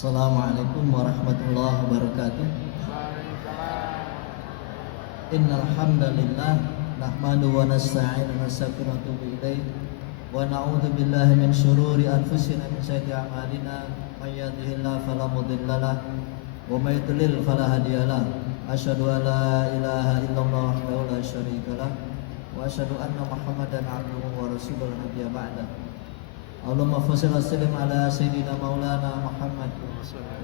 Assalamualaikum warahmatullahi wabarakatuh. Innal hamdalillah nahmaduhu wa nasta'inuhu wa nastaghfiruhu wa natubu ilaih wa na'udzu billahi min syururi anfusina min sayyiati a'malina may yahdihillahu fala mudilla lahu wa may yudlil fala hadiya lahu. Asyhadu an la ilaha illallah wahdahu la syarika lahu wa asyhadu anna Muhammadan 'abduhu wa rasuluhu nabiyya ba'da. Allahumma shalli wa sallim ala sayyidina maulana Muhammad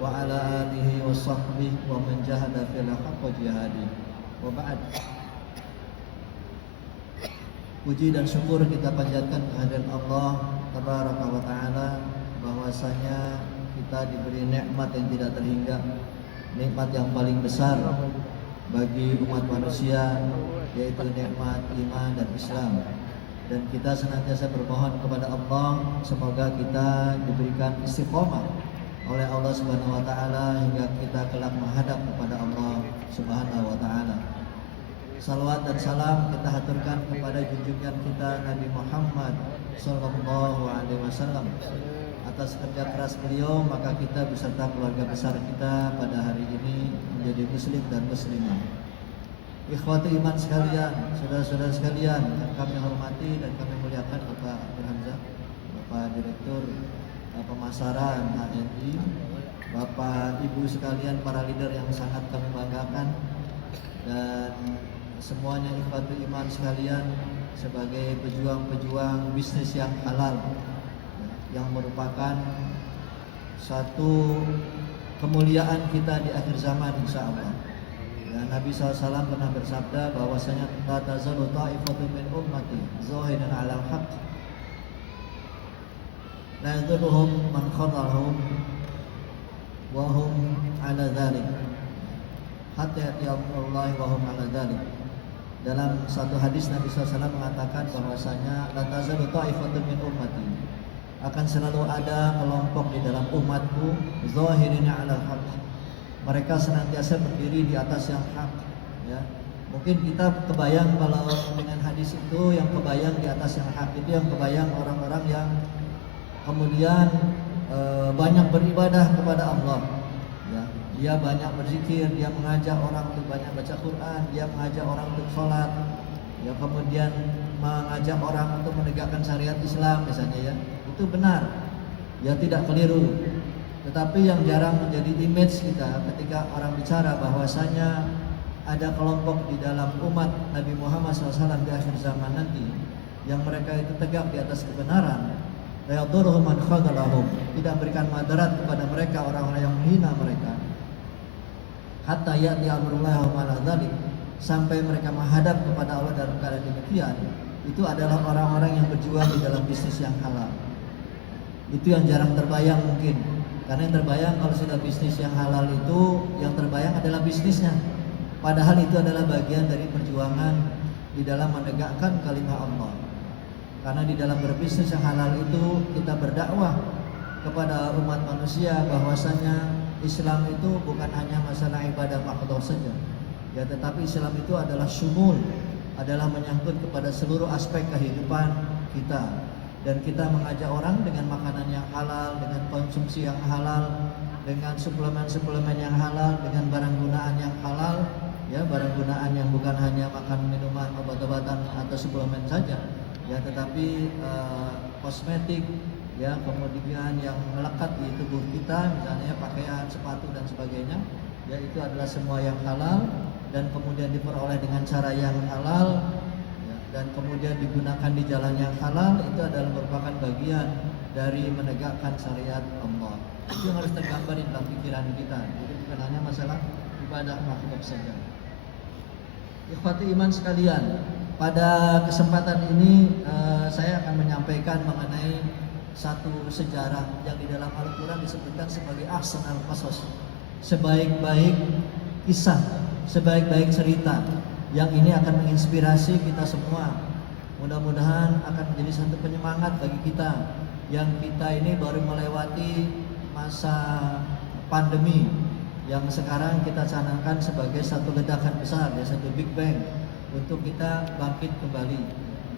wa ala alihi wa sahbihi wa man jahada fil haqq jihadi. Wa ba'd. Puji dan syukur kita panjatkan kehadirat Allah tabaraka wa taala bahwasanya kita diberi nikmat yang tidak terhingga, nikmat yang paling besar bagi umat manusia, yaitu nikmat iman dan Islam. Dan kita senantiasa bermohon kepada Allah semoga kita diberikan istiqomah oleh Allah Subhanahu wa taala hingga kita kelak menghadap kepada Allah Subhanahu wa taala. Salawat dan salam kita haturkan kepada junjungan kita Nabi Muhammad sallallahu alaihi wasallam. Atas kerja keras beliau maka kita beserta keluarga besar kita pada hari ini menjadi muslim dan muslimah. Ikhwati iman sekalian, saudara-saudara sekalian yang kami hormati dan kami muliakan, Bapak Abdul Hamzah, Bapak Direktur Pemasaran HNI, Bapak Ibu sekalian, para leader yang sangat kami banggakan, dan semuanya ikhwati iman sekalian sebagai pejuang-pejuang bisnis yang halal, yang merupakan satu kemuliaan kita di akhir zaman insya Allah. Dan Nabi SAW pernah bersabda bahwasanya la tazalu ta'ifatun min ummati zahiran 'alal haqq la yadhurruhum man khadharahum wa hum 'ala dzalik hatta ya'ti amrullahi wa hum 'ala dzalik. Dalam satu hadis Nabi SAW mengatakan bahwasanya la tazalu ta'ifatun min ummati, akan selalu ada kelompok di dalam umatku zahirin 'alal haqq, mereka senantiasa berdiri di atas yang hak, ya. Mungkin kita kebayang kalau dengan hadis itu, yang kebayang di atas yang hak itu yang kebayang orang-orang yang kemudian banyak beribadah kepada Allah, ya. Dia banyak berzikir, dia mengajak orang untuk banyak baca Quran, dia mengajak orang untuk sholat, ya, kemudian mengajak orang untuk menegakkan syariat Islam misalnya, ya. Itu benar, ya, tidak keliru. Tetapi yang jarang menjadi image kita ketika orang bicara bahwasanya ada kelompok di dalam umat Nabi Muhammad SAW di akhir zaman nanti yang mereka itu tegak di atas kebenaran, la yadurruhum man khadhalahum, tidak berikan madarat kepada mereka orang-orang yang menghina mereka, hatta ya'ti amrullahi wa ala dzalik, sampai mereka menghadap kepada Allah dalam keadaan demikian. Itu adalah orang-orang yang berjuang di dalam bisnis yang halal. Itu yang jarang terbayang mungkin. Karena yang terbayang kalau sudah bisnis yang halal itu, yang terbayang adalah bisnisnya. Padahal itu adalah bagian dari perjuangan di dalam menegakkan kalimat Allah. Karena di dalam berbisnis yang halal itu kita berdakwah kepada umat manusia bahwasanya Islam itu bukan hanya masalah ibadah makhluk saja, ya, tetapi Islam itu adalah syumul, adalah menyangkut kepada seluruh aspek kehidupan kita. Dan kita mengajak orang dengan makanan yang halal, dengan konsumsi yang halal, dengan suplemen-suplemen yang halal, dengan barang gunaan yang halal, ya, barang gunaan yang bukan hanya makan, minuman, obat-obatan atau suplemen saja, ya, tetapi kosmetik, ya, kemudian yang melekat di tubuh kita, misalnya pakaian, sepatu dan sebagainya, ya, itu adalah semua yang halal dan kemudian diperoleh dengan cara yang halal, dan kemudian digunakan di jalan yang halal. Itu adalah merupakan bagian dari menegakkan syariat Allah. Itu yang harus tergambar di dalam pikiran kita. Jadi bukan hanya masalah ibadah makhluk saja. Ikhwati iman sekalian, pada kesempatan ini saya akan menyampaikan mengenai satu sejarah yang di dalam Al-Quran disebutkan sebagai ahsanul qasas, sebaik-baik kisah, sebaik-baik cerita, yang ini akan menginspirasi kita semua. Mudah-mudahan akan menjadi satu penyemangat bagi kita yang kita ini baru melewati masa pandemi yang sekarang kita canangkan sebagai satu ledakan besar, ya, satu Big Bang, untuk kita bangkit kembali,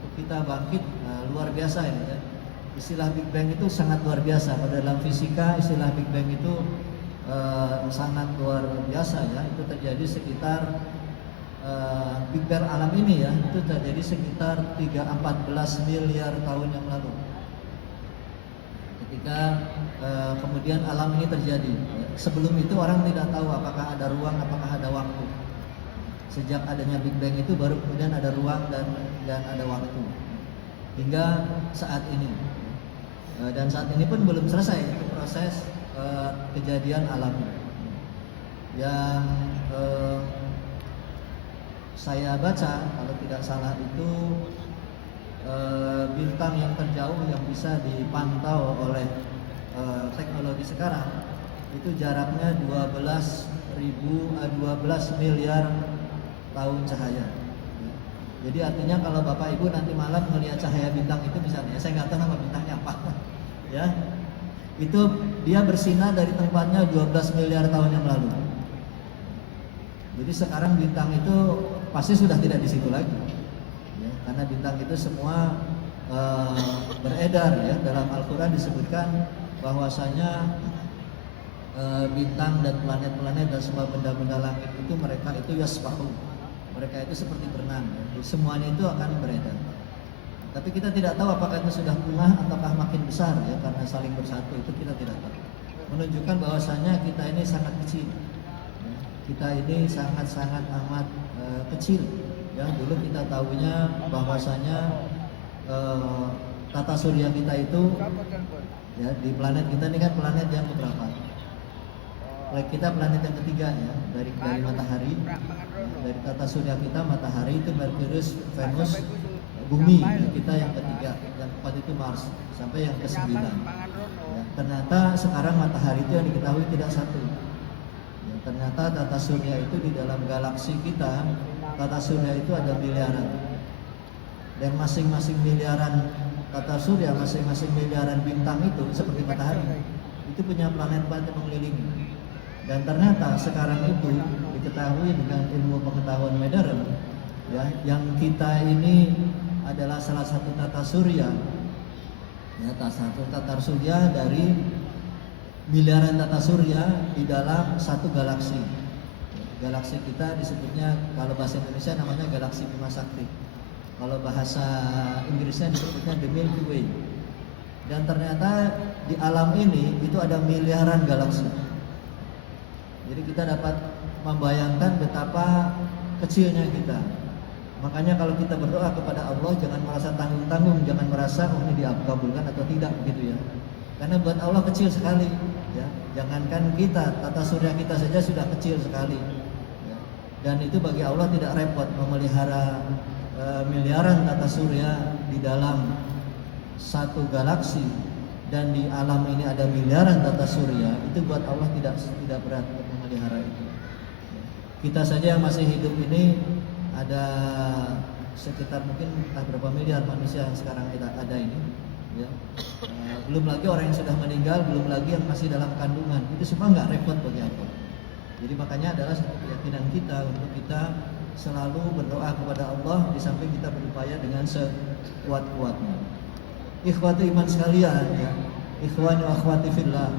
untuk kita bangkit luar biasa ini, ya. Istilah Big Bang itu sangat luar biasa. Pada dalam fisika istilah Big Bang itu sangat luar biasa ya. Itu terjadi sekitar Big Bang alam ini ya, itu terjadi sekitar 14 miliar tahun yang lalu. Ketika kemudian alam ini terjadi. Sebelum itu orang tidak tahu apakah ada ruang, apakah ada waktu. Sejak adanya Big Bang itu baru kemudian ada ruang dan ada waktu. Hingga saat ini. Dan saat ini pun belum selesai proses kejadian alam. Yang saya baca kalau tidak salah itu bintang yang terjauh yang bisa dipantau oleh teknologi sekarang itu jaraknya 12 miliar tahun cahaya. Jadi artinya kalau Bapak Ibu nanti malam melihat cahaya bintang itu misalnya, saya nggak tahu nama bintangnya apa, ya, itu dia bersinar dari tempatnya 12 miliar tahun yang lalu. Jadi sekarang bintang itu pasti sudah tidak di situ lagi, ya, karena bintang itu semua beredar ya. Dalam Al-Quran disebutkan bahwasanya bintang dan planet-planet dan semua benda-benda langit itu mereka itu yasbahu, mereka itu seperti berenang, jadi semuanya itu akan beredar. Tapi kita tidak tahu apakah itu sudah punah ataukah makin besar ya, karena saling bersatu itu kita tidak tahu. Menunjukkan bahwasanya kita ini sangat kecil. Kita ini sangat-sangat amat kecil. Ya, dulu kita tahunya bahwasanya tata surya kita itu ya, di planet kita ini kan planet yang keberapa? Kita planet yang ketiga ya, dari matahari. Dari tata surya kita matahari itu Merkurius, Venus, Bumi ya, kita yang ketiga, yang keempat itu Mars, sampai yang ke-9. Ya, ternyata sekarang matahari itu yang diketahui tidak satu. Ya, ternyata tata surya itu di dalam galaksi kita, tata surya itu ada miliaran. Dan masing-masing miliaran tata surya, masing-masing miliaran bintang itu seperti matahari, itu punya planet-planet yang mengelilingi. Dan ternyata sekarang itu diketahui dengan ilmu pengetahuan modern ya, yang kita ini adalah salah satu tata surya ya, satu tata surya dari miliaran tata surya di dalam satu galaksi. Galaksi kita disebutnya, kalau bahasa Indonesia namanya galaksi Bima Sakti, kalau bahasa Inggrisnya disebutnya the Milky Way. Dan ternyata di alam ini itu ada miliaran galaksi. Jadi kita dapat membayangkan betapa kecilnya kita. Makanya kalau kita berdoa kepada Allah jangan merasa tanggung-tanggung, jangan merasa oh ini dikabulkan atau tidak begitu ya. Karena buat Allah kecil sekali ya. Jangankan kita, tata surya kita saja sudah kecil sekali. Ya. Dan itu bagi Allah tidak repot memelihara miliaran tata surya di dalam satu galaksi, dan di alam ini ada miliaran tata surya. Itu buat Allah tidak berat untuk memelihara itu. Kita saja yang masih hidup ini ada sekitar mungkin entah berapa miliar manusia yang sekarang ada ini ya. Belum lagi orang yang sudah meninggal, belum lagi yang masih dalam kandungan. Itu semua nggak repot bagi Allah. Jadi makanya adalah satu keyakinan kita untuk kita selalu berdoa kepada Allah di samping kita berupaya dengan sekuat-kuatnya. Ikhwati iman sekalian ya, ikhwani wa akhwati fillah,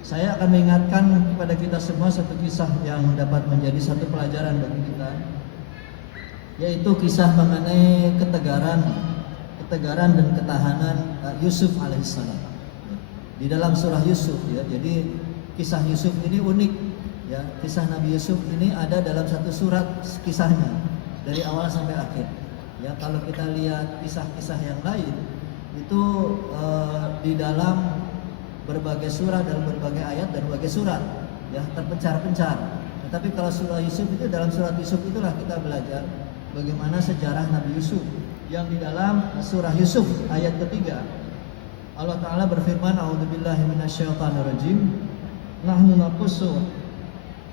saya akan mengingatkan kepada kita semua satu kisah yang dapat menjadi satu pelajaran bagi kita, yaitu kisah mengenai ketegaran dan ketahanan Yusuf alaihissalam di dalam surah Yusuf ya. Jadi kisah Yusuf ini unik ya, kisah Nabi Yusuf ini ada dalam satu surat kisahnya dari awal sampai akhir ya. Kalau kita lihat kisah-kisah yang lain itu di dalam berbagai surah dan berbagai ayat dan berbagai surat ya, terpencar-pencar. Tetapi kalau surah Yusuf itu, dalam surat Yusuf itulah kita belajar bagaimana sejarah Nabi Yusuf, yang di dalam surah Yusuf ayat ketiga Allah Ta'ala berfirman, a'udzubillahi minasyaitonirrajim, nahnu naqussu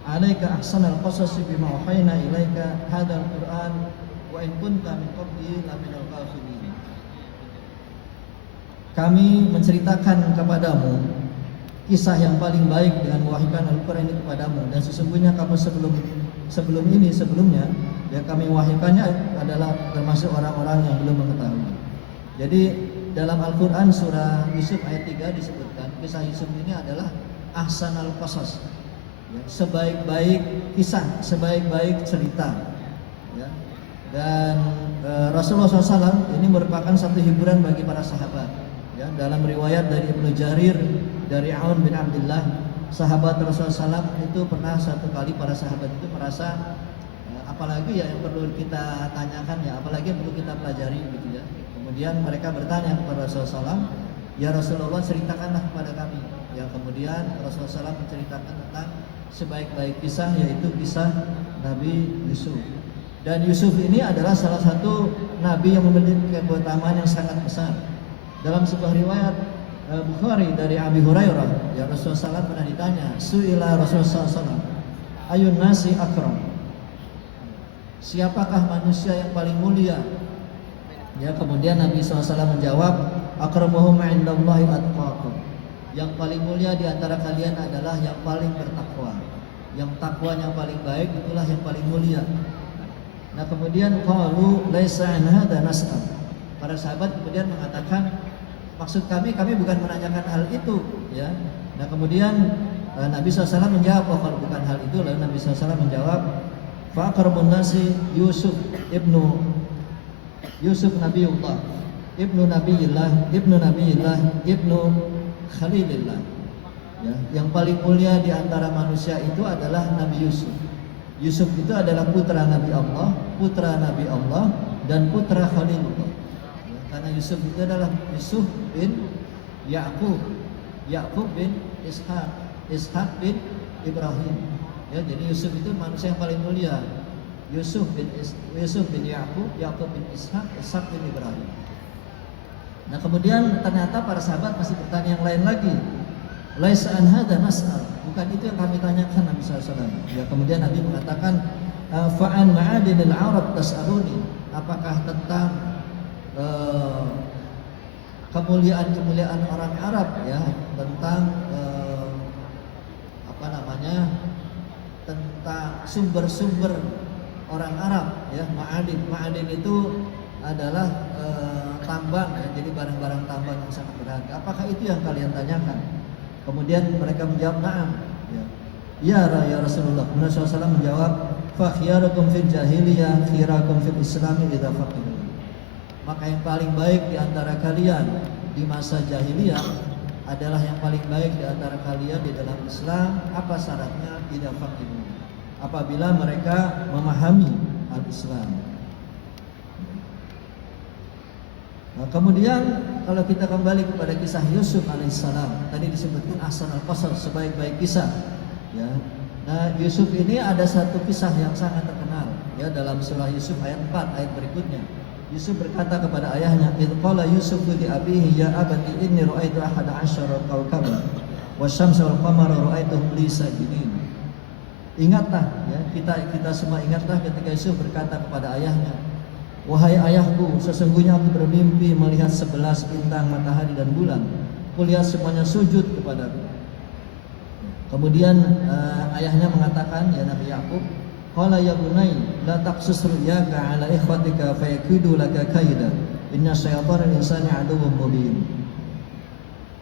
'alaika ahsanal qasasi bima wahayna ilaika hadzal qur'an wa in kunta min qablihi laminal ghafilin. Kami menceritakan kepadamu kisah yang paling baik dengan mewahyukan Al-Quran ini kepadamu, dan sesungguhnya kamu sebelumnya ya kami wahyukannya adalah termasuk orang-orang yang belum mengetahui. Jadi dalam Al-Quran surah Yusuf ayat 3 disebutkan kisah Yusuf ini adalah ahsanal qasas, ya, sebaik-baik kisah, sebaik-baik cerita, ya. Dan Rasulullah SAW ini merupakan satu hiburan bagi para sahabat, ya. Dalam riwayat dari Ibnu Jarir dari Aun bin Abdullah, sahabat Rasulullah SAW itu pernah satu kali para sahabat itu merasa apalagi ya yang perlu kita tanyakan, ya apalagi yang perlu kita pelajari gitu ya. Kemudian mereka bertanya kepada Rasulullah SAW, ya Rasulullah ceritakanlah kepada kami. Ya kemudian Rasulullah SAW menceritakan tentang sebaik-baik kisah, yaitu kisah Nabi Yusuf. Dan Yusuf ini adalah salah satu nabi yang memiliki keutamaan yang sangat besar. Dalam sebuah riwayat Bukhari dari Abi Hurairah, ya Rasulullah SAW pernah ditanya, Su'ila Rasulullah SAW, ayun nasi akram, siapakah manusia yang paling mulia? Ya kemudian Nabi SAW menjawab, akramuhum indallahi atqakum, yang paling mulia di antara kalian adalah yang paling bertakwa. Yang takwanya paling baik itulah yang paling mulia. Nah kemudian qalu laisa an hadza nas'al, para sahabat kemudian mengatakan, maksud kami bukan menanyakan hal itu, ya. Nah kemudian Nabi SAW menjawab, oh kalau bukan hal itu, lalu Nabi SAW menjawab, fa aqrabun nasi Yusuf Nabiullah, ibnu Nabiyillah, ibnu Khalilillah. Ya, yang paling mulia di antara manusia itu adalah Nabi Yusuf. Yusuf itu adalah putra Nabi Allah, dan putra Khalilullah. Ya, karena Yusuf itu adalah Yusuf bin Ya'qub bin Ishaq bin Ibrahim. Ya, jadi Yusuf itu manusia yang paling mulia. Yusuf bin Ya'qub bin Ishaq bin Ibrahim. Nah kemudian ternyata para sahabat masih bertanya yang lain lagi. Laisa an hadza mas'al, bukan itu yang kami tanyakan Nabi SAW. Ya kemudian Nabi mengatakan, fa'an ma'adinil Arab tas'aluni, apakah tentang kemuliaan orang Arab, ya, tentang tentang sumber-sumber orang Arab, ya. Ma'adin itu adalah tambang, ya, jadi barang-barang tambang yang sangat berharga. Apakah itu yang kalian tanyakan? Kemudian mereka menjawab na'am, ya Rasulullah. Kemudian Rasulullah SAW menjawab, fa khiyarukum fil jahiliyah khirakum fil islami idza faqihu, maka yang paling baik di antara kalian di masa jahiliyah adalah yang paling baik di antara kalian di dalam Islam. Apa syaratnya? Idza faqihu, apabila mereka memahami al-Islam. Nah, kemudian kalau kita kembali kepada kisah Yusuf alaihissalam, tadi disebutkan ahsan al-qasas, sebaik-baik kisah, ya. Nah Yusuf ini ada satu kisah yang sangat terkenal, ya, dalam surah Yusuf ayat 4 ayat berikutnya. Yusuf berkata kepada ayahnya, idh qala Yusuf li abihi ya abati inni ra'aitu ahada asyara kawkaban wasyamsa wal qamara ra'aituhum li sajidin. Ingatlah, ya, kita semua ingatlah ketika Yusuf berkata kepada ayahnya, wahai ayahku, sesungguhnya aku bermimpi melihat 11 bintang, matahari dan bulan. Kulihat semuanya sujud kepadaku. Kemudian ayahnya mengatakan, ya Nabi Ya'qub, qala ya bunai la taqsus ru'yaka ala ikhwatika fayakidu laka kaida inna syaitana insani aduwwun mubin.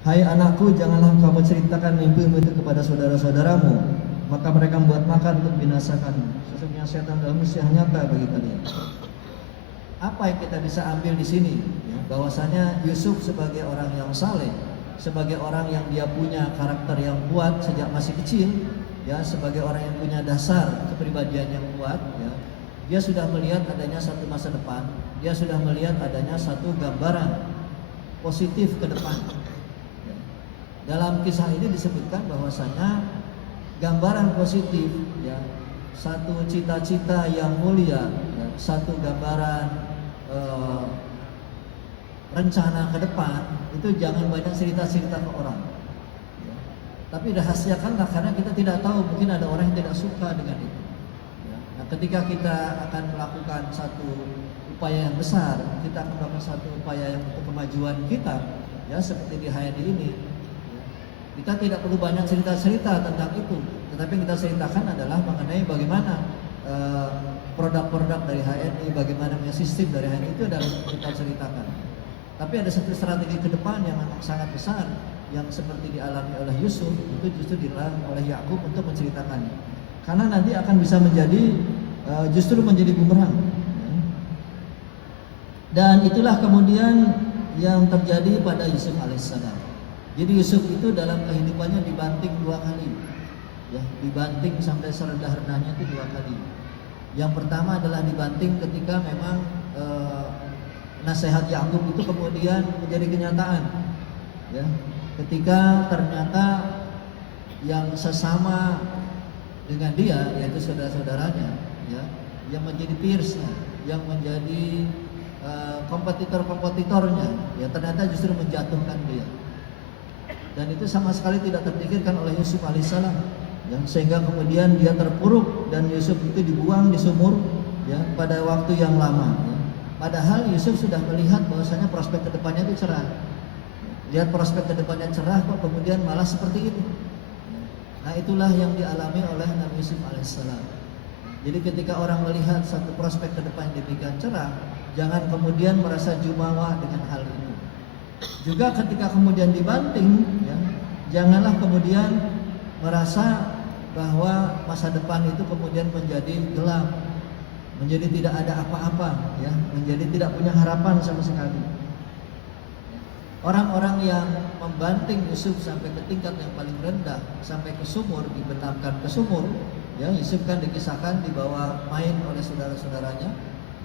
Hai anakku, janganlah kamu ceritakan mimpimu itu kepada saudara-saudaramu, maka mereka membuat makan untuk binasakanmu. Sesungguhnya setan adalah musuh yang nyata bagi kalian. Apa yang kita bisa ambil di sini? Ya, bahwasanya Yusuf sebagai orang yang saleh, sebagai orang yang dia punya karakter yang kuat sejak masih kecil, ya, sebagai orang yang punya dasar kepribadian yang kuat, ya, dia sudah melihat adanya satu masa depan, dia sudah melihat adanya satu gambaran positif ke depan. Ya. Dalam kisah ini disebutkan bahwasanya gambaran positif, ya, satu cita-cita yang mulia, ya, satu gambaran rencana ke depan itu jangan banyak cerita-cerita ke orang, ya. Tapi rahasiakanlah, karena kita tidak tahu, mungkin ada orang yang tidak suka dengan itu, ya. Nah ketika kita akan melakukan satu upaya yang besar, kita akan melakukan satu upaya yang untuk kemajuan kita, ya, seperti di HNI ini, ya, kita tidak perlu banyak cerita-cerita tentang itu, tetapi yang kita ceritakan adalah mengenai bagaimana produk-produk dari HNI, bagaimana sistem dari HNI, itu adalah kita ceritakan. Tapi ada satu strategi ke depan yang sangat besar, yang seperti dialami oleh Yusuf itu justru dilarang oleh Yakub untuk menceritakannya, karena nanti akan bisa menjadi justru menjadi bumerang. Dan itulah kemudian yang terjadi pada Yusuf alaihissalam. Jadi Yusuf itu dalam kehidupannya dibanting 2 kali, ya, dibanting sampai serendah-rendahnya itu 2 kali. Yang pertama adalah dibanting ketika memang nasihat Yakub itu kemudian menjadi kenyataan, ya, ketika ternyata yang sesama dengan dia, yaitu saudara-saudaranya, ya, yang menjadi peersnya, yang menjadi kompetitor-kompetitornya, ya, ternyata justru menjatuhkan dia. Dan itu sama sekali tidak terpikirkan oleh Yusuf alaihissalam, ya, sehingga kemudian dia terpuruk dan Yusuf itu dibuang di sumur, ya, pada waktu yang lama, ya. Padahal Yusuf sudah melihat bahwasanya prospek kedepannya itu cerah. Lihat prospek kedepannya cerah, kok kemudian malah seperti ini. Nah, itulah yang dialami oleh Nabi Yusuf alaihissalam. Jadi ketika orang melihat satu prospek ke depan demikian cerah, jangan kemudian merasa jumawa dengan hal ini. Juga ketika kemudian dibanting, ya, janganlah kemudian merasa bahwa masa depan itu kemudian menjadi gelap, menjadi tidak ada apa-apa, ya, menjadi tidak punya harapan sama sekali. Orang-orang yang membanting Yusuf sampai ke tingkat yang paling rendah, sampai ke sumur, dibenamkan ke sumur, ya, Yusuf kan dikisahkan dibawa main oleh saudara-saudaranya,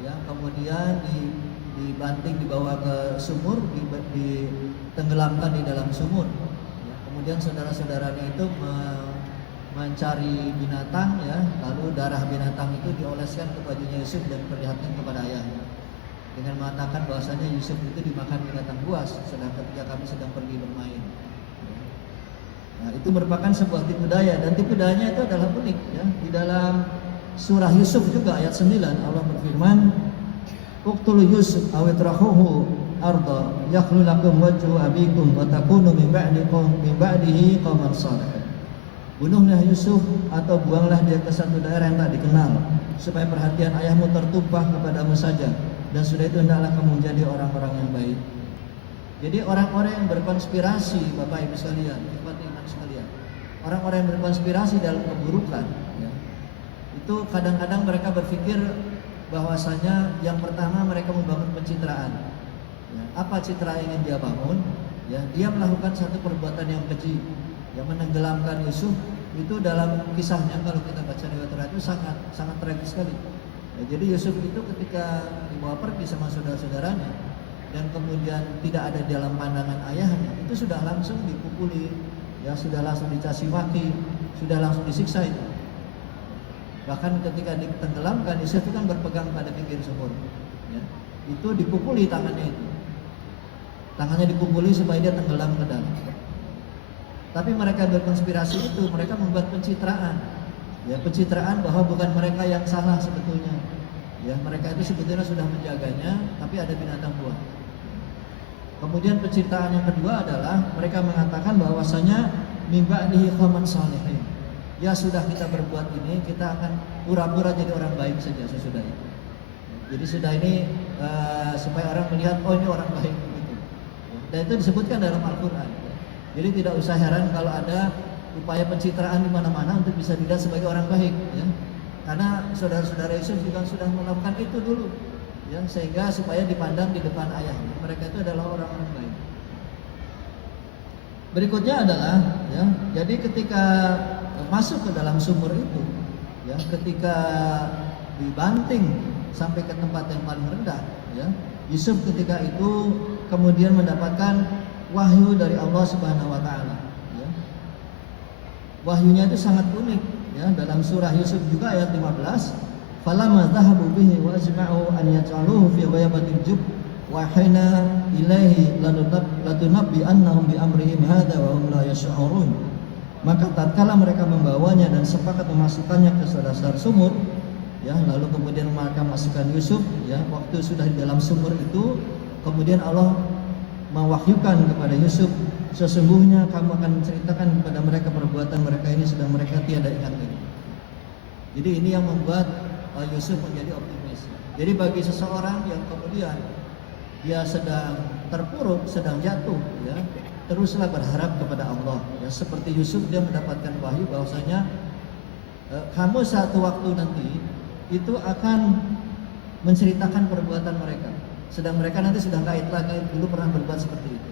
ya, kemudian dibanting, dibawa ke sumur, ditenggelamkan di dalam sumur, ya, kemudian saudara-saudaranya itu mencari binatang, ya, lalu darah binatang itu dioleskan ke bajunya Yusuf dan diperlihatkan kepada ayahnya dengan mengatakan bahwasanya Yusuf itu dimakan binatang buas sedang ketika kami sedang pergi bermain. Nah, itu merupakan sebuah tipu daya, dan tipu dayanya itu adalah unik, ya. Di dalam surah Yusuf juga ayat 9 Allah berfirman, "Uqtulu Yusuf aw itrahuhu arda yakhlu lakum wajhu abikum wa takunu min ba'dihi qauman shalihin." Bunuhlah Yusuf atau buanglah dia ke satu daerah yang tak dikenal, supaya perhatian ayahmu tertumpah kepadamu saja, dan sudah itu hendaklah kamu menjadi orang-orang yang baik. Jadi orang-orang yang berkonspirasi, Bapak Ibu sekalian, ikhwat iman sekalian, orang-orang yang berkonspirasi dalam keburukan, ya, itu kadang-kadang mereka berpikir bahwasanya yang pertama mereka membangun pencitraan. Ya, apa citra yang ingin dia bangun? Ya, dia melakukan satu perbuatan yang keji, yang menenggelamkan Yusuf. Itu dalam kisahnya kalau kita baca di itu sangat tragis sekali. Ya, jadi Yusuf itu ketika dibawa pergi sama saudara-saudaranya dan kemudian tidak ada dalam pandangan ayahnya, itu sudah langsung dipukuli, ya, sudah langsung dicaci maki, sudah langsung disiksa itu. Bahkan ketika ditenggelamkan, Yusuf itu kan berpegang pada pinggir sumur, ya, itu dipukuli tangannya itu, tangannya dipukuli supaya dia tenggelam ke dalam. Tapi mereka berkonspirasi itu, mereka membuat pencitraan, ya, pencitraan bahwa bukan mereka yang salah sebetulnya, ya, mereka itu sebetulnya sudah menjaganya, tapi ada binatang buas. Kemudian pencitraan yang kedua adalah mereka mengatakan bahwasanya min ba'dihi qauman shalihin, ya, sudah kita berbuat ini, kita akan pura-pura jadi orang baik saja sesudah itu. Jadi sudah ini supaya orang melihat, oh, ini orang baik, gitu. Dan itu disebutkan dalam Al-Quran. Jadi tidak usah heran kalau ada upaya pencitraan di mana-mana untuk bisa dilihat sebagai orang baik, ya. Karena saudara-saudara Yusuf juga sudah melakukan itu dulu, ya, sehingga supaya dipandang di depan ayahnya mereka itu adalah orang-orang baik. Berikutnya adalah, ya, jadi ketika masuk ke dalam sumur itu, ya, ketika dibanting sampai ke tempat yang paling rendah, ya, Yusuf ketika itu kemudian mendapatkan wahyu dari Allah Subhanahu wa taala, ya. Wahyunya itu sangat unik, ya, dalam surah Yusuf juga ayat 15, "Falamma dhahabu bihi wa ajma'u an yaj'aluhu fi ghayabatil jub wa hina ilaihi latunabbi annahum bi amrihim hadza wa hum la yash'urun." Maka tatkala mereka membawanya dan sepakat memasukkannya ke dasar sumur, ya, lalu kemudian mereka masukkan Yusuf, ya, waktu sudah di dalam sumur itu, kemudian Allah mewahyukan kepada Yusuf, sesungguhnya kamu akan menceritakan kepada mereka perbuatan mereka ini sedang mereka tiada ingat lagi. Jadi ini yang membuat Yusuf menjadi optimis. Jadi bagi seseorang yang kemudian dia sedang terpuruk, sedang jatuh, ya, teruslah berharap kepada Allah. Ya, seperti Yusuf dia mendapatkan wahyu bahwasanya kamu satu waktu nanti itu akan menceritakan perbuatan mereka. Sedang mereka nanti sudah kait lagi dulu pernah berbuat seperti itu.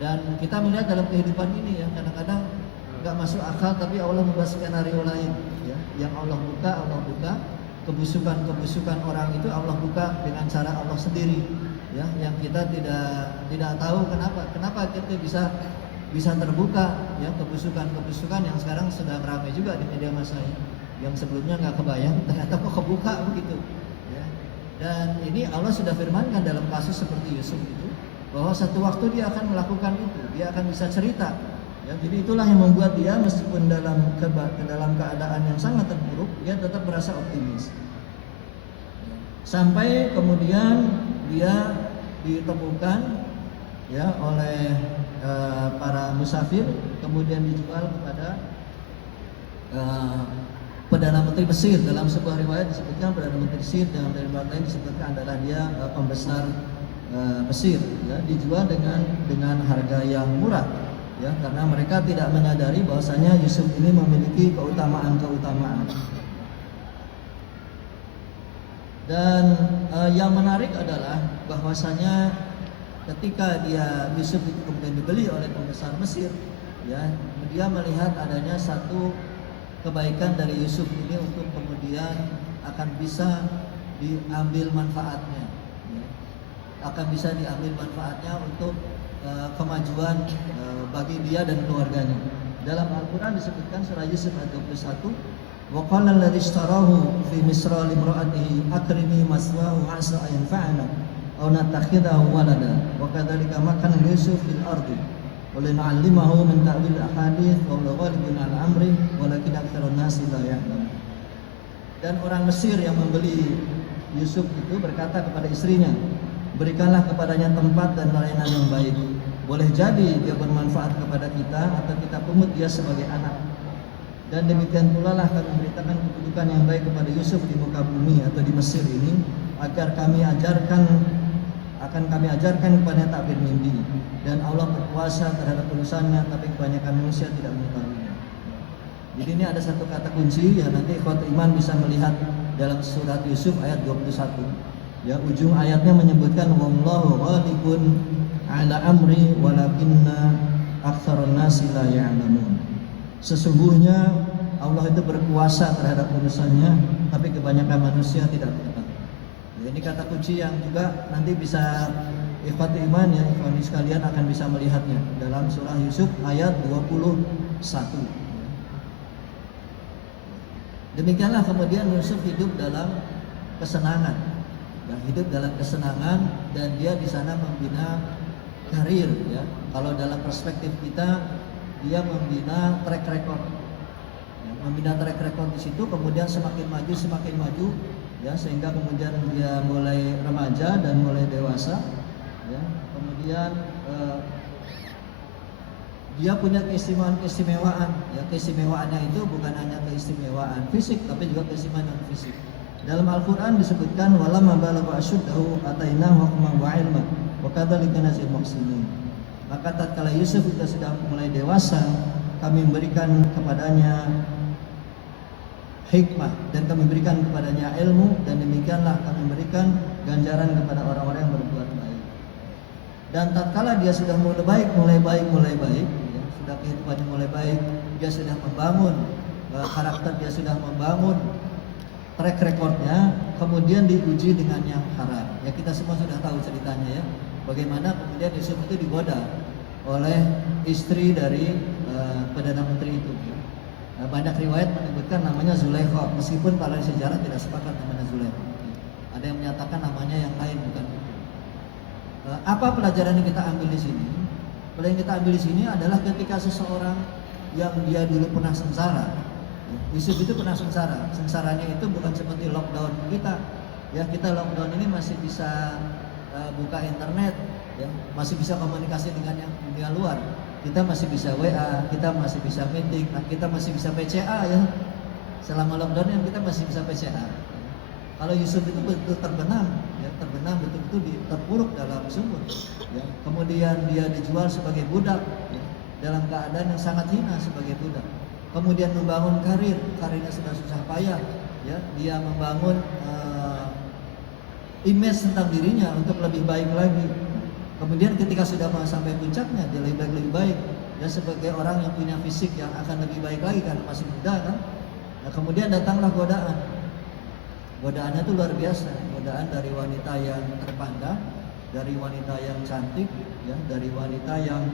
Dan kita melihat dalam kehidupan ini ya, kadang-kadang nggak masuk akal, tapi Allah membuat skenario lain ya, yang Allah buka kebusukan orang itu Allah buka dengan cara Allah sendiri ya, yang kita tidak tahu kenapa kita bisa terbuka ya, kebusukan yang sekarang sedang ramai juga di media massa ya, yang sebelumnya nggak kebayang ternyata kok kebuka begitu ya. Dan ini Allah sudah firmankan dalam kasus seperti Yusuf itu bahwa satu waktu dia akan melakukan itu, dia akan bisa cerita ya. Jadi itulah yang membuat dia meskipun dalam keadaan yang sangat terpuruk, dia tetap merasa optimis sampai kemudian dia ditemukan ya oleh para musafir, kemudian dijual kepada Perdana Menteri Mesir. Dalam sebuah riwayat disebutkan Perdana Menteri Mesir, dalam riwayat lain disebutkan adalah dia pembesar Mesir ya, dijual dengan harga yang murah ya, karena mereka tidak menyadari bahwasanya Yusuf ini memiliki keutamaan. Dan yang menarik adalah bahwasanya ketika Yusuf itu kemudian dibeli oleh pembesar Mesir ya, dia melihat adanya satu kebaikan dari Yusuf ini untuk kemudian akan bisa diambil manfaatnya ya, untuk kemajuan bagi dia dan keluarganya. Dalam Al-Quran disebutkan surah Yusuf ayat 21, wa qala alladhi ishtarahu fi misra limra'atihi akrimi maswahu 'asa an yanfa'ana aw natakhidahu walada wa kadzalika makana Yusuf fil ardi wa lin'allimahu min ta'wil ahadits wa huwa ghalibun 'ala amri walakin aktsarun nasi la ya'lamun. Dan orang Mesir yang membeli Yusuf itu berkata kepada istrinya, berikanlah kepadanya tempat dan layanan yang baik. Boleh jadi dia bermanfaat kepada kita atau kita pungut dia sebagai anak. Dan demikian pula lah kami memberitakan kedudukan yang baik kepada Yusuf di muka bumi atau di Mesir ini, agar kami akan kami ajarkan kepada takbir mimpi. Dan Allah berkuasa terhadap urusannya, tapi kebanyakan manusia tidak mengetahuinya. Jadi ini ada satu kata kunci yang nanti ikhwat iman bisa melihat dalam surat Yusuf ayat 21. Ya, ujung ayatnya menyebutkan wallahu ghalibun ala amri walakinna aktsarun nasi la ya'lamun. Sesungguhnya Allah itu berkuasa terhadap urusannya, tapi kebanyakan manusia tidak mengetahui. Ya, ini kata kunci yang juga nanti bisa ikhwat iman ya, ikhwan sekalian akan bisa melihatnya dalam surah Yusuf ayat 21. Demikianlah kemudian Yusuf hidup dalam kesenangan. Hidup dalam kesenangan dan dia di sana membina karir ya. Kalau dalam perspektif kita, dia membina track record ya, di situ, kemudian semakin maju ya, sehingga kemudian dia mulai remaja dan mulai dewasa ya. Kemudian dia punya keistimewaan ya, keistimewaannya itu bukan hanya keistimewaan fisik tapi juga keistimewaan fisik. Dalam Al-Quran disebutkan walamma balagha asyuddahu atainahu hukman wa ilman wa kadzalika najzil muhsinin. Maka tatkala Yusuf sudah mulai dewasa, kami memberikan kepadanya hikmah dan kami berikan kepadanya ilmu, dan demikianlah kami memberikan ganjaran kepada orang-orang yang berbuat baik. Dan tatkala dia sudah mulai baik ya, sudah kehidupannya mulai baik, dia sudah membangun karakter, dia sudah membangun track recordnya, kemudian diuji dengan yang haram. Ya, kita semua sudah tahu ceritanya ya, bagaimana kemudian Yusuf itu digoda oleh istri dari Perdana Menteri itu. Banyak riwayat menyebutkan namanya Zulaikha, meskipun para sejarah tidak sepakat namanya Zulaikha. Ada yang menyatakan namanya yang lain, bukan itu. Apa pelajaran yang kita ambil di sini? Pelajaran yang kita ambil di sini adalah ketika seseorang yang dia dulu pernah sengsara, Yusuf itu pernah sengsara. Sengsaranya itu bukan seperti lockdown kita. Ya, kita lockdown ini masih bisa buka internet, ya, masih bisa komunikasi dengan yang dunia luar. Kita masih bisa WA, kita masih bisa meeting, kita masih bisa PCA ya. Selama lockdown yang kita masih bisa PCA. Kalau Yusuf itu betul terbenam, ya, terbenam betul-betul terpuruk dalam sumur. Ya. Kemudian dia dijual sebagai budak, ya, dalam keadaan yang sangat hina sebagai budak. Kemudian membangun karirnya sudah susah payah, ya, dia membangun image tentang dirinya untuk lebih baik lagi. Kemudian ketika sudah sampai puncaknya, dia lebih baik. Dia sebagai orang yang punya fisik yang akan lebih baik lagi karena masih muda kan. Nah, kemudian datanglah godaan. Godaannya itu luar biasa. Godaan dari wanita yang terpandang, dari wanita yang cantik, ya, dari wanita yang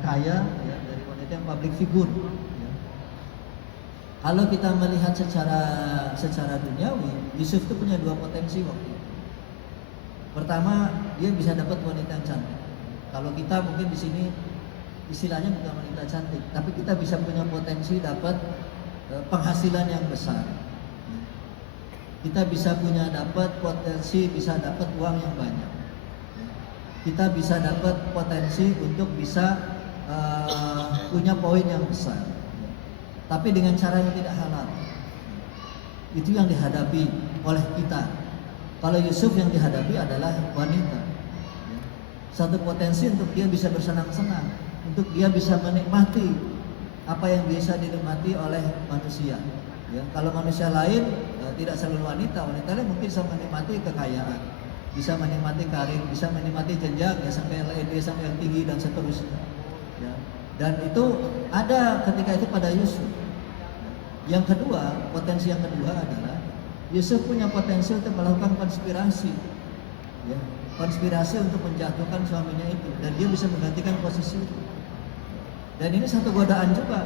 kaya, ya, dari wanita yang public figure. Ya. Kalau kita melihat secara duniawi, Yusuf itu punya dua potensi waktu itu. Pertama, dia bisa dapat wanita yang cantik. Kalau kita mungkin di sini istilahnya bukan wanita cantik, tapi kita bisa punya potensi dapat penghasilan yang besar. Kita bisa punya dapat potensi bisa dapat uang yang banyak. Kita bisa dapat potensi untuk bisa punya poin yang besar. Tapi dengan cara yang tidak halal. Itu yang dihadapi oleh kita. Kalau Yusuf yang dihadapi adalah wanita. Satu potensi untuk dia bisa bersenang-senang, untuk dia bisa menikmati apa yang bisa dinikmati oleh manusia. Ya, kalau manusia lain tidak selalu wanita lain mungkin bisa menikmati kekayaan, bisa menikmati karir, bisa menikmati jenjang, ya, sampai yang tinggi dan seterusnya. Ya. Dan itu ada ketika itu pada Yusuf. Yang kedua, potensi yang kedua adalah Yusuf punya potensi untuk melakukan konspirasi, ya, konspirasi untuk menjatuhkan suaminya itu, dan dia bisa menggantikan posisi itu. Dan ini satu godaan juga,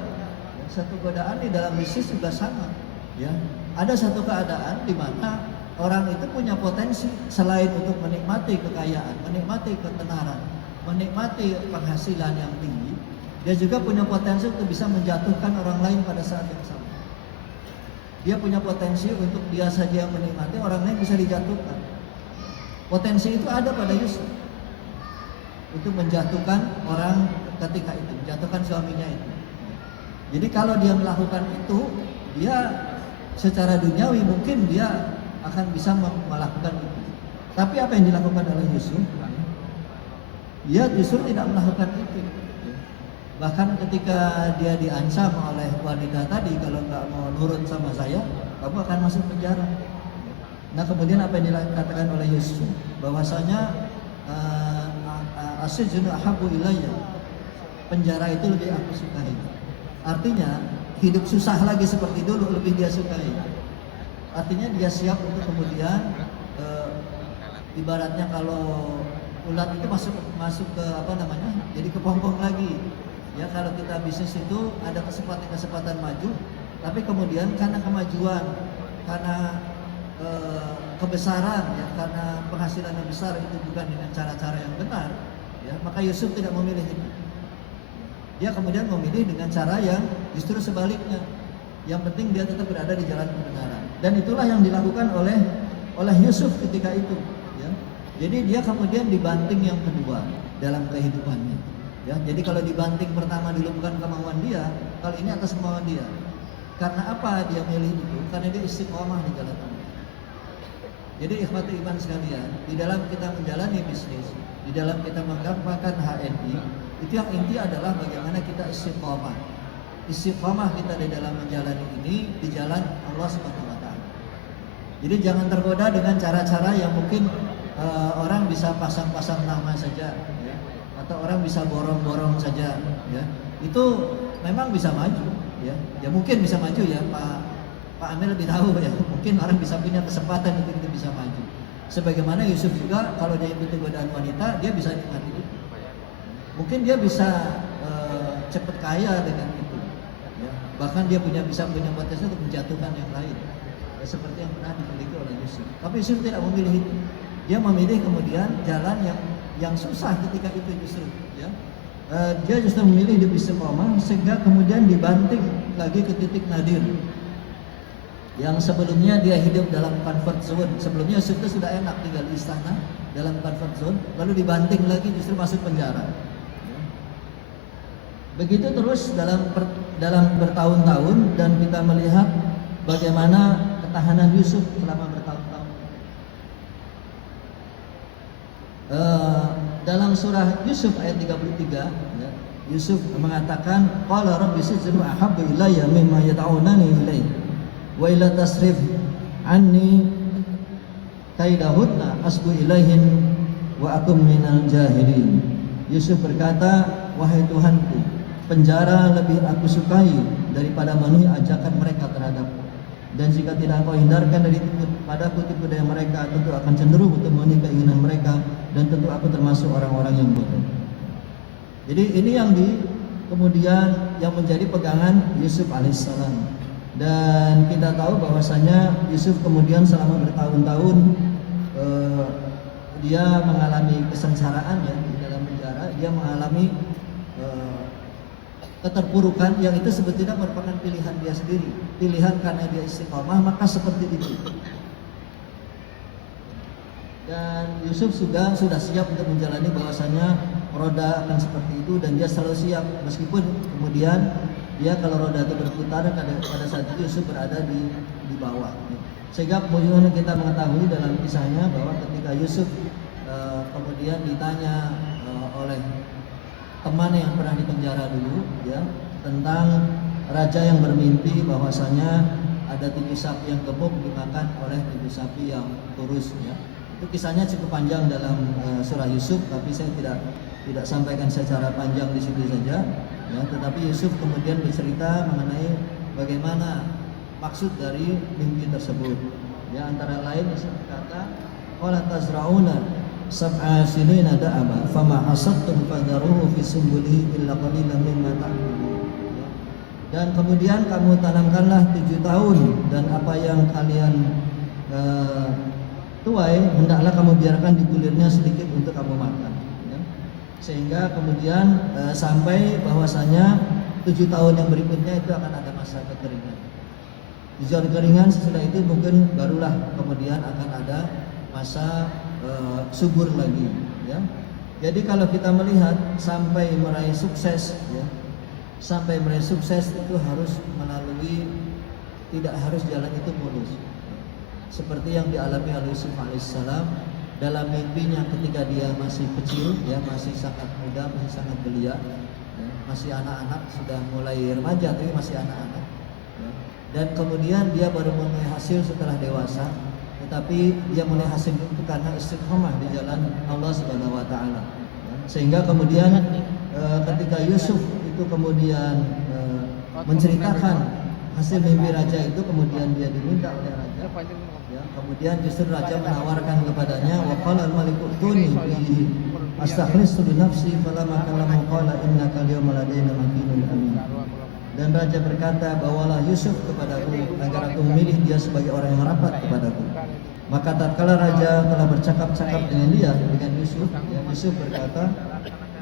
ya, satu godaan di dalam bisnis juga sama. Ya, ada satu keadaan di mana orang itu punya potensi selain untuk menikmati kekayaan, menikmati ketenaran, menikmati penghasilan yang tinggi, dia juga punya potensi untuk bisa menjatuhkan orang lain pada saat yang sama. Dia punya potensi untuk dia saja yang menikmati, orang lain bisa dijatuhkan. Potensi itu ada pada Yusuf untuk menjatuhkan orang ketika itu, menjatuhkan suaminya itu. Jadi kalau dia melakukan itu, dia secara duniawi mungkin dia akan bisa melakukan itu. Tapi apa yang dilakukan oleh Yusuf? Dia justru tidak melakukan itu. Bahkan ketika dia diancam oleh wanita tadi, kalau nggak mau nurut sama saya, kamu akan masuk penjara. Nah, kemudian apa yang dikatakan oleh Yusuf? Bahwasanya asjunu ahabbu ilayya, penjara itu lebih aku sukai. Artinya hidup susah lagi seperti dulu lebih dia sukai. Artinya dia siap untuk kemudian ibaratnya kalau ulat itu masuk ke apa namanya, jadi kepompong lagi. Ya, kalau kita bisnis itu ada kesempatan maju, tapi kemudian karena kemajuan, karena kebesaran, ya, karena penghasilan yang besar itu bukan dengan cara-cara yang benar, ya, maka Yusuf tidak memilih itu. Dia kemudian memilih dengan cara yang justru sebaliknya. Yang penting dia tetap berada di jalan kebenaran. Dan itulah yang dilakukan oleh Yusuf ketika itu. Ya. Jadi dia kemudian dibanting yang kedua dalam kehidupannya. Ya, jadi kalau dibanting pertama dulu bukan kemauan dia, kali ini atas kemauan dia. Karena apa dia milih itu? Karena dia istiqomah di jalan Allah. Jadi ikhwati iman sekalian, di dalam kita menjalani bisnis, di dalam kita menggampangkan HNI, itu yang inti adalah bagaimana kita istiqomah. Istiqomah kita di dalam menjalani ini di jalan Allah Subhanahu wa taala. Jadi jangan tergoda dengan cara-cara yang mungkin orang bisa pasang-pasang nama saja, ya, atau orang bisa borong-borong saja, ya. Itu memang bisa maju, ya. Ya mungkin bisa maju, ya. Pak Amir lebih tahu, ya. Mungkin orang bisa punya kesempatan untuk bisa maju. Sebagaimana Yusuf juga kalau dia ikuti godaan wanita, dia bisa nikmati itu. Mungkin dia bisa cepat kaya dengan itu, ya. Bahkan dia bisa punya potensi untuk menjatuhkan yang lain, ya, seperti yang pernah dimiliki oleh Yusuf. Tapi Yusuf tidak memilih itu. Dia memilih kemudian jalan yang susah ketika itu justru, ya. Dia justru memilih hidup istiqomah sehingga kemudian dibanting lagi ke titik nadir. Yang sebelumnya dia hidup dalam comfort zone. Sebelumnya Yusuf itu sudah enak tinggal di istana dalam comfort zone, lalu dibanting lagi justru masuk penjara. Begitu terus dalam bertahun-tahun, dan kita melihat bagaimana ketahanan Yusuf selama bertahun-tahun. dalam surah Yusuf ayat 33 ya, Yusuf mengatakan qala rabbi sijnu ahabbu ilayya mimma yad'unani ilayhi wa ila tasrif anni kaidahunna asbu ilaihin wa akum minal jahilin. Yusuf berkata, wahai Tuhanku, penjara lebih aku sukai daripada memenuhi ajakan mereka terhadapku. Dan jika tidak engkau hindarkan dari padaku tipu daya mereka, tentu akan cenderung untuk memenuhi keinginan mereka, dan tentu aku termasuk orang-orang yang bodoh. Jadi ini yang kemudian yang menjadi pegangan Yusuf alaihissalam. Dan kita tahu bahwasanya Yusuf kemudian selama bertahun-tahun dia mengalami kesengsaraan ya di dalam penjara, dia mengalami keterpurukan yang itu sebetulnya merupakan pilihan dia sendiri, pilihan karena dia istiqomah maka seperti itu. Dan Yusuf sudah siap untuk menjalani bahwasanya roda akan seperti itu, dan dia selalu siap meskipun kemudian dia kalau roda itu berputar pada saat itu Yusuf berada di bawah. Sehingga kemudian kita mengetahui dalam kisahnya bahwa ketika Yusuf kemudian ditanya oleh teman yang pernah dipenjara dulu ya tentang raja yang bermimpi bahwasanya ada 7 sapi yang gemuk dimakan oleh 7 sapi yang kurus ya. Itu kisahnya cukup panjang dalam surah Yusuf, tapi saya tidak sampaikan secara panjang di situ saja ya, tetapi Yusuf kemudian bercerita mengenai bagaimana maksud dari mimpi tersebut ya, antara lain Yusuf berkata qala tazrauna sab'a sinina da'aba fama hasadtum fadaruhu fi sumbulihi illa qalilan mimma ta'kulun. Dan kemudian kamu tanamkanlah 7 tahun, dan apa yang kalian tuai hendaklah kamu biarkan di gulirnya sedikit untuk kamu makan ya. Sehingga kemudian sampai bahwasanya 7 tahun yang berikutnya itu akan ada masa kekeringan. Di kekeringan sesudah itu mungkin barulah kemudian akan ada masa subur lagi ya. Jadi kalau kita melihat sampai meraih sukses ya, sampai meraih sukses itu harus melalui, tidak harus jalan itu mulus. Seperti yang dialami oleh Yusuf alaihissalam dalam mimpinya ketika dia masih kecil ya, masih sangat muda, masih sangat belia ya, masih anak-anak, sudah mulai remaja tapi masih anak-anak ya. Dan kemudian dia baru memenuhi hasil setelah dewasa, tetapi dia mulai hasil itu karena istiqomah di jalan Allah Subhanahu wa taala. Sehingga kemudian ketika Yusuf itu kemudian menceritakan hasil mimpi raja itu, kemudian dia diminta oleh raja. Ya, kemudian justru raja menawarkan kepadanya wa qala al-maliku tuni bi astakhlisu bi nafsi falamma kallama qala innaka al-yawma ladaina makinun amin. Dan raja berkata, bawalah Yusuf kepadaku agar aku memilih dia sebagai orang yang rapat kepadaku. Maka tatkala raja telah bercakap-cakap dengan Yusuf, ya, Yusuf berkata,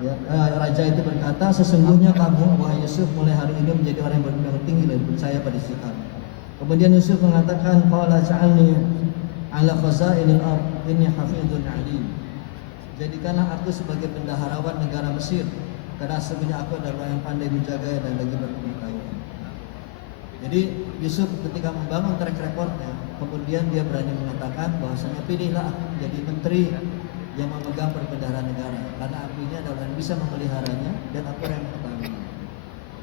ya, raja itu berkata, sesungguhnya kamu wahai Yusuf mulai hari ini menjadi orang yang tinggi dan percaya pada sisi kami. Kemudian Yusuf mengatakan, qala ja'alni ala khazainil ardh inni hafizun alim. Jadikanlah aku sebagai bendaharawan negara Mesir, karena sebenarnya aku adalah yang pandai menjaga dan lagi berpengetahuan. Jadi Yusuf ketika membangun track recordnya, kemudian dia berani mengatakan bahwasanya pilihlah aku menjadi menteri yang memegang perbendaharaan negara, karena aku ini adalah yang bisa memeliharanya dan aku yang mengetahui.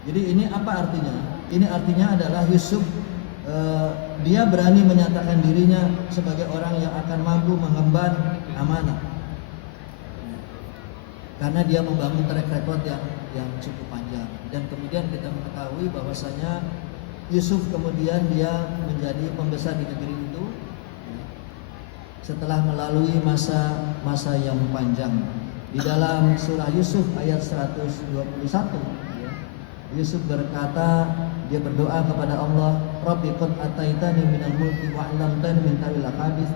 Jadi ini apa artinya? Ini artinya adalah Yusuf dia berani menyatakan dirinya sebagai orang yang akan mampu mengemban amanah. Karena dia membangun track record yang cukup panjang, dan kemudian kita mengetahui bahwasanya Yusuf kemudian dia menjadi pembesar di negeri itu setelah melalui masa yang panjang. Di dalam surah Yusuf ayat 121 ya, Yusuf berkata, dia berdoa kepada Allah, Rabbi qad ataitani minal mulki wa 'allamtani min ta'wil ahadits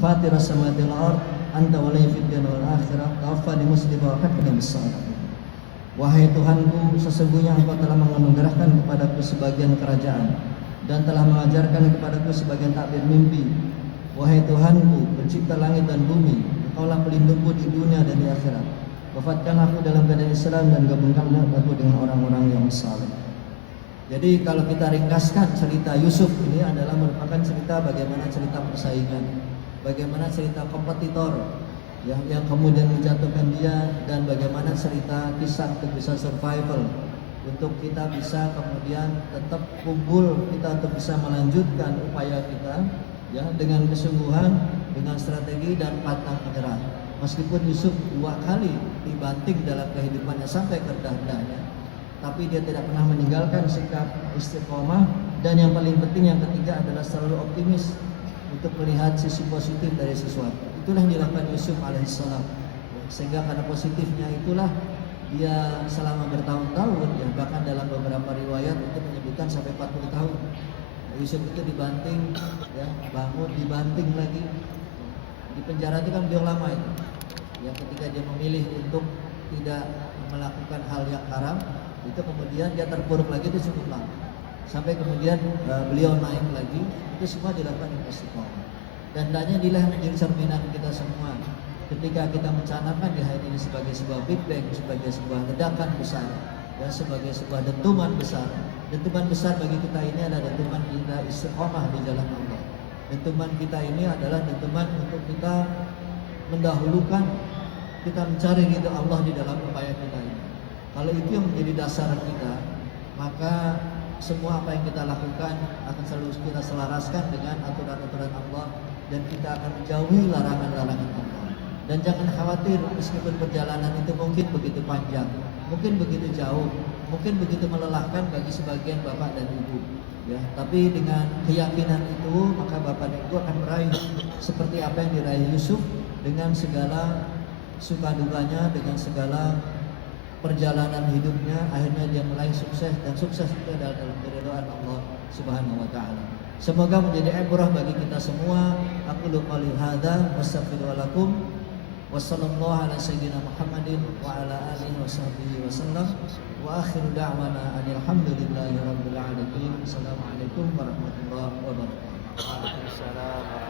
fatiras samawati wal ardh anta waliyyi fid dunya wal akhirah tawaffani musliman wa alhiqni bis shalihin. Wahai Tuhanku, sesungguhnya Engkau telah menganugerahkan kepadaku sebagian kerajaan dan telah mengajarkan kepadaku sebagian takbir mimpi. Wahai Tuhanku, pencipta langit dan bumi, Engkaulah pelindungku di dunia dan di akhirat. Wafatkan aku dalam keadaan Islam dan gabungkanlah aku dengan orang-orang yang saleh. Jadi kalau kita ringkaskan cerita Yusuf ini adalah merupakan cerita bagaimana cerita persaingan, bagaimana cerita kompetitor yang kemudian menjatuhkan dia, dan bagaimana cerita kisah untuk bisa survival, untuk kita bisa kemudian tetap kumpul, kita untuk bisa melanjutkan upaya kita ya dengan kesungguhan, dengan strategi dan pantang menyerah. Meskipun Yusuf 2 kali dibanting dalam kehidupannya sampai kerendah-rendahnya, tapi dia tidak pernah meninggalkan sikap istiqomah, dan yang paling penting yang ketiga adalah selalu optimis untuk melihat sisi positif dari sesuatu. Itulah yang dilakukan Yusuf alaihissalam. Sehingga karena positifnya itulah dia selama bertahun-tahun ya, bahkan dalam beberapa riwayat itu menyebutkan sampai 40 tahun. Yusuf itu dibanting ya, bangun dibanting lagi. Di penjara itu kan beliau lama itu. Ya, ketika dia memilih untuk tidak melakukan hal yang haram, itu kemudian dia terpuruk lagi, itu cukup lama. Sampai kemudian beliau naik lagi, itu semua dilakukan dengan istiqomah. Dan hendaknya inilah menjadi cerminan kita semua. Ketika kita mencanangkan di hari ini sebagai sebuah big bang, sebagai sebuah ledakan besar, ya, sebagai sebuah dentuman besar. Dentuman besar bagi kita ini adalah dentuman kita istiqomah di jalan Allah. Dentuman kita ini adalah dentuman untuk kita mendahulukan, kita mencari ridha Allah di dalam upaya kita ini. Kalau itu yang menjadi dasar kita, maka semua apa yang kita lakukan akan selalu kita selaraskan dengan aturan-aturan Allah, dan kita akan menjauhi larangan-larangan Allah. Dan jangan khawatir, meskipun perjalanan itu mungkin begitu panjang, mungkin begitu jauh, mungkin begitu melelahkan bagi sebagian bapak dan ibu, ya. Tapi dengan keyakinan itu, maka bapak dan ibu akan meraih seperti apa yang diraih Yusuf, dengan segala suka dukanya, dengan segala perjalanan hidupnya. Akhirnya dia meraih sukses, dan sukses itu adalah dalam keridhaan Allah Subhanahu wa taala. Semoga menjadi ibrah bagi kita semua. Aku qouli hadza wastaghfirullakum wa sallallahu ala sayyidina Muhammadin wa ala alihi washabbihi wasallam, wa akhiru da'wana alhamdulillahi rabbil alamin. Assalamualaikum warahmatullahi wabarakatuh. Waalaikumsalam.